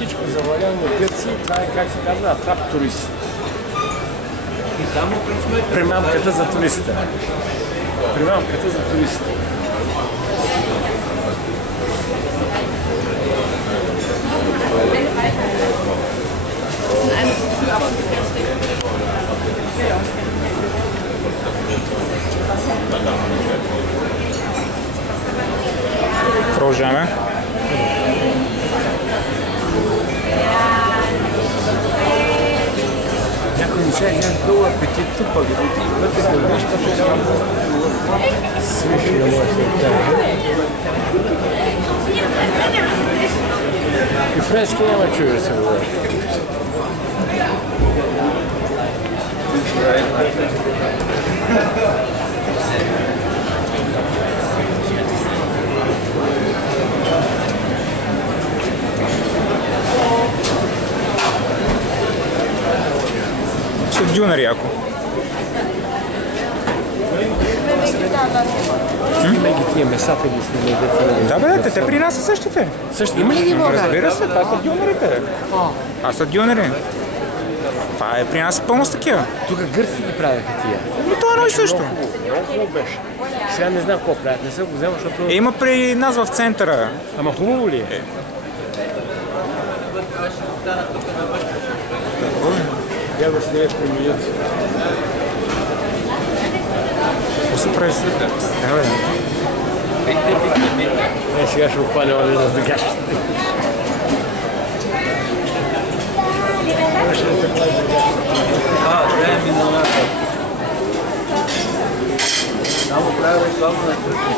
всичко заваляно от гърци, това е, как се казва, атрап турист. Примамката за туриста. Примамката за туриста. Продължаваме. Някой не чай, няма много апетит, тупа ги вътре към нещо, свежи на моя света. И френски няма чуя да се говори. Дюнер яко. Има ги тия месата ги сме деца. Да бе, те при нас са същите. Също има ли ги в България? Разбира се, това са дюнерите. Това са дюнери. Това е при нас пълно с такива. Тук гърци ги правяха тия. Но то е едно и също. Много хубаво беше. Сега не знам какво правят, не съм го взел, защото... Има при нас в центъра. Ама хубаво ли е? Я да снимеш при минути. Какво се прави? Сега ще опаня оне на дъгащите. Да е миналата. Само правя реклама на Турция.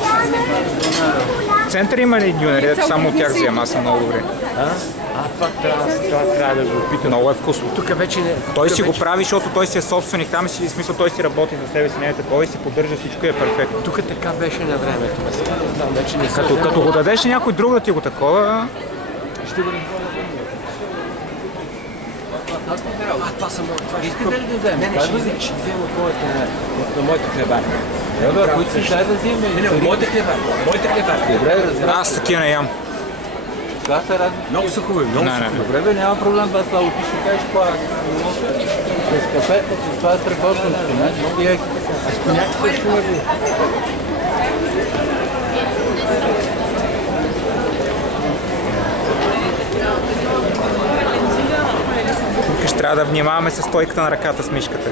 Център има ли дюнери? Само от тях взема, аз съм много добре. Това трябва да го опитам. Много е вкусно. Тук вече не... Той си го прави, защото той си е собственик. Там си, в смисъл, той си работи за себе си, не е такова и си поддържа всичко и е перфектно. Тук така беше на времето. Сега не знам, вече не Като го дадеш на някой друг да ти го такова... Ще го това съм... Искате ли да вземем? Не, ще взема на моята хлебарка. Които си трябва да вземем? Не, от моята хлебарка. Моята хлебарка. Добре, разбира. Аз такива не ям. Това се радва. Много са хубави, много са хубави. Добре, бе, няма проблем, това Славо, ти ще кажеш какво е. С кафето, това е страхотно, знаеш, много яки. А с коняк също върви. Тук ще трябва да внимаваме с стойката на ръката с мишката.